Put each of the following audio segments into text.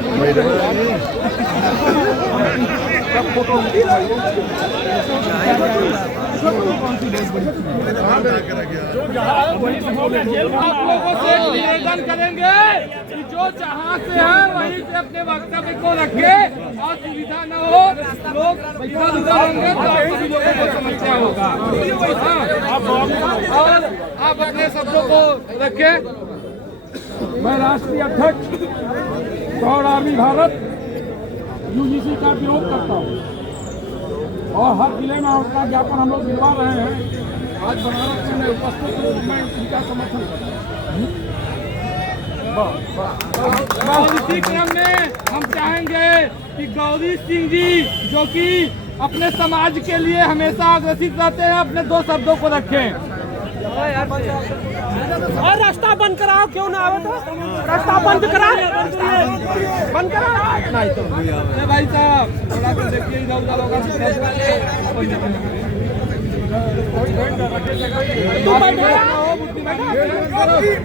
आप लोगों से निवेदन करेंगे कि जो जहाँ से है वहीं से अपने वक्तव्य को रखे और सुविधा न हो लोग इधर उधर होंगे तो आपको भी लोगों को समस्या होगा। और आप अपने शब्दों को रखें। मैं राष्ट्रीय अध्यक्ष गौड़ आर्मी भारत यूजीसी का विरोध करता हूँ और हर जिले में उसका ज्ञापन हम लोग दिलवा रहे हैं। आज बनारस में उपस्थित मैं इनका समर्थन करता हूँ। इसी क्रम में हम चाहेंगे कि गौरी सिंह जी जो कि अपने समाज के लिए हमेशा अग्रसित रहते हैं अपने दो शब्दों को रखें। और रास्ता बंद कराओ, क्यों ना आवे तो रास्ता बंद करा, बंद करा। भाई साहब थोड़ा सा देखिए इधर उधर होगा।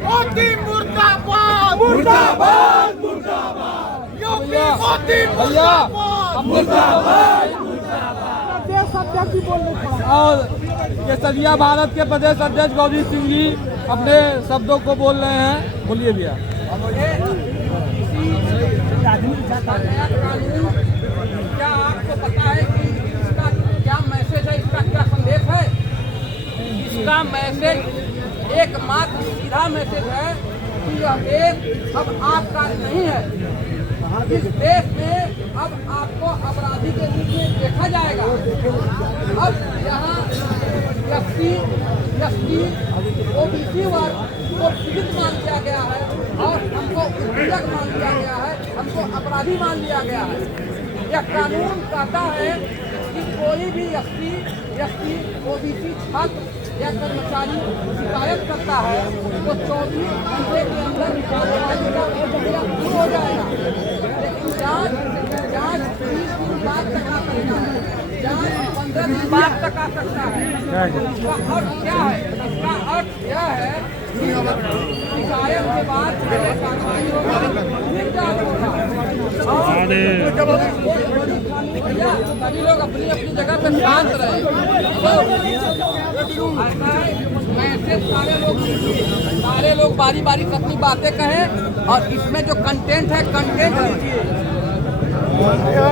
मोदी मुर्दाबाद, मुर्दाबाद, मुर्दाबाद। योगी मोदी मुर्दाबाद, और केसरिया भारत के प्रदेश अध्यक्ष गौरी सिंह जी अपने शब्दों को बोल रहे हैं। बोलिए भैया। क्या आपको पता है कि इसका क्या मैसेज है, इसका क्या संदेश है? इसका मैसेज एकमात्र सीधा मैसेज है कि यह देश अब आपका नहीं है। इस देश में अब आपको अपराधी के रूप में देखा जाएगा। अब यहाँ एससी, ओबीसी वर्ग को पीड़ित मान लिया गया है और हमको उत्पीड़क मान लिया गया है, हमको अपराधी मान लिया गया है। यह कानून कहता है कि कोई भी एससी, ओबीसी छात्र या कर्मचारी शिकायत करता है तो 24 घंटे के अंदर कार्रवाई का प्रक्रिया शुरू हो जाएगा। लेकिन जांच 30 दिन बाद तक आ सकता है, जांच 15 दिन बाद तक आ सकता है। इसका अर्थ क्या है? इसका अर्थ यह है कि शिकायत के बाद पहले कार्रवाई होगा, फिर जांच होगा। सभी लोग अपनी अपनी जगह पे शांत रहे। सारे लोग बारी बारी से अपनी बातें कहें और इसमें जो कंटेंट है कंटेंट लीजिए।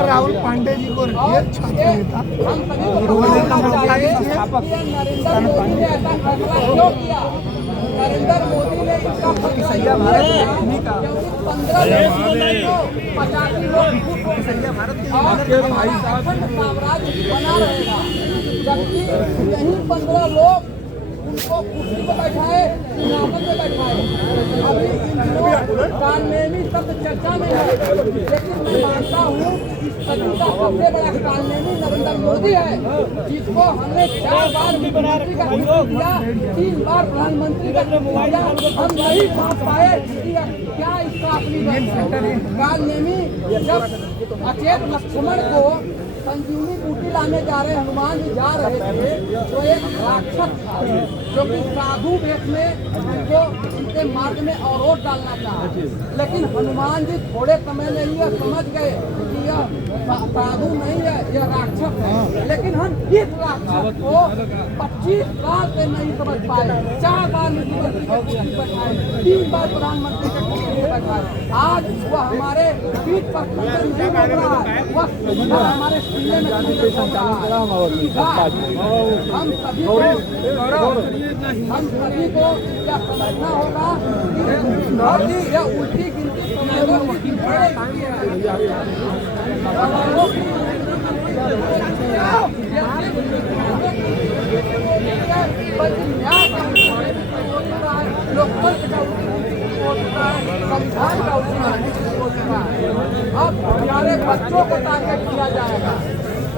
राहुल पांडे जी को हम सभी को नरेंद्र मोदी ने ऐसा फैसला क्यों किया? नरेंद्र मोदी ने इसका फैसला किया क्योंकि 15 लोग साम्राज्य बना रहेगा, जबकि यही 15 लोग उनको कुर्सी पर बैठाए, सिंहासन पे बैठाए। अभी इन दिनों कालनेमी शब्द चर्चा में है, लेकिन मैं मानता हूँ इस सदी का सबसे बड़ा कालनेमी नरेंद्र मोदी है, जिसको हमने 4 बार मुख्यमंत्री का टिकट दिया, 3 बार प्रधानमंत्री का टिकट दिया। हम नहीं समझ पाए कि क्या इसका असली कालनेमी। जब अचेत लक्ष्मण को संजीवनी बूटी लाने जा रहे हनुमान जी जा रहे थे तो एक राक्षस था जो कि साधु वेश में उनको उनके मार्ग में अवरोध डालना चाहा, लेकिन हनुमान जी थोड़े समय में ही समझ गए कि यह साधु नहीं है, यह राक्षस है। लेकिन हम इस राक्षस को 25 साल से नहीं समझ पाए। 4 बार मुख्यमंत्री के कुर्सी पर बैठाए, 3 बार प्रधानमंत्री के कुर्सी पर बैठाए। आज वह हमारे पीठ पर नहीं बोल रहा है, वह हमारे सीने में हम सभी को क्या समझना होगा कि यह उल्टी गिनती समाजों की लोकतंत्र का संविधान का अब हमारे बच्चों को टारगेट किया जाएगा,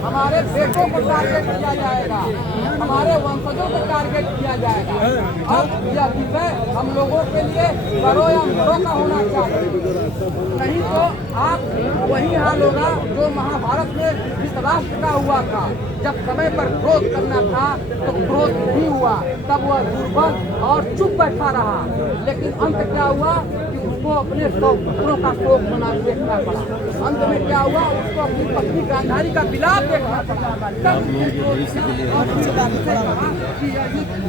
हमारे बेटों को टारगेट किया जाएगा, हमारे वंशजों को टारगेट किया जाएगा। अब यह विषय हम लोगों के लिए करो या मरो का होना चाहिए, नहीं तो आप वही हाल होगा जो महाभारत में धृतराष्ट्र का हुआ था। जब समय पर क्रोध करना था तो क्रोध नहीं हुआ, तब वह दुर्बल और चुप बैठा रहा। लेकिन अंत क्या हुआ कि उसको अपने पुत्रों का शोक देखना पड़ा। अंत में क्या हुआ, उसको अपनी पत्नी गांधारी का विलाप देखना पड़ा। तब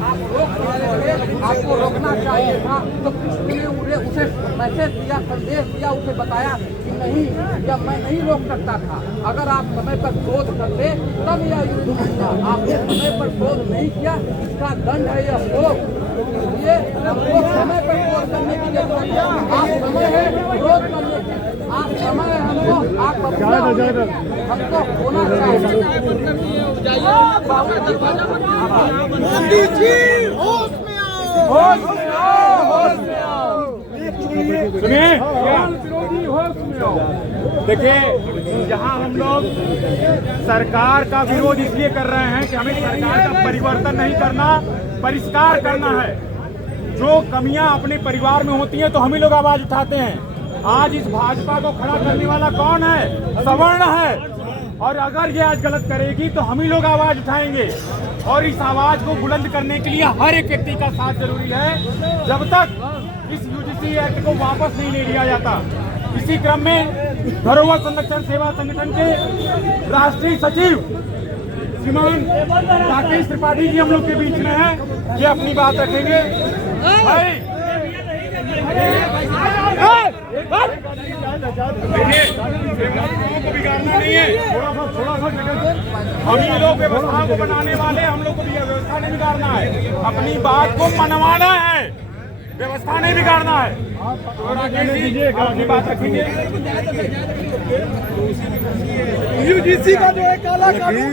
आप रोक रहे थे, आपको रोकना चाहिए था। तो कृष्ण ने उसे मैसेज दिया, संदेश दिया, उसे बताया कि नहीं, या मैं नहीं रोक सकता था। अगर आप समय पर क्रोध करते तब यह युद्ध होता। आपने समय पर क्रोध नहीं किया, इसका दंड है यह शोक। इसलिए हमको समय पर क्रोध करने की जरूरत है। आप समय है क्रोध करने की, आप समय है हमको आप हमको होना चाहिए। मोदी जी होश में आओ, होश में आओ, होश में आओ। सुनिए, विरोधी होश में आओ। देखिए, जहां हम लोग सरकार का विरोध इसलिए कर रहे हैं कि हमें सरकार का परिवर्तन नहीं करना, परिष्कार करना है। जो कमियां अपने परिवार में होती हैं तो हम ही लोग आवाज उठाते हैं। आज इस भाजपा को खड़ा करने वाला कौन है? सवर्ण है। और अगर ये आज गलत करेगी तो हम ही लोग आवाज उठाएंगे। और इस आवाज को बुलंद करने के लिए हर एक व्यक्ति का साथ जरूरी है, जब तक इस यूजीसी एक्ट को वापस नहीं ले लिया जाता। इसी क्रम में धरोहर संरक्षण सेवा संगठन के राष्ट्रीय सचिव श्रीमान राकेश त्रिपाठी जी हम लोग के बीच में हैं, ये अपनी बात रखेंगे। भाई को बिगाड़ना नहीं है, थोड़ा सा हम ही लोग व्यवस्था को बनाने वाले, हम लोग को व्यवस्था नहीं बिगाड़ना है, अपनी बात को मनवाना है, व्यवस्था नहीं बिगाड़ना है। तो राकेश जी अपनी बात रखेंगे। यूजीसी का जो है काला कानून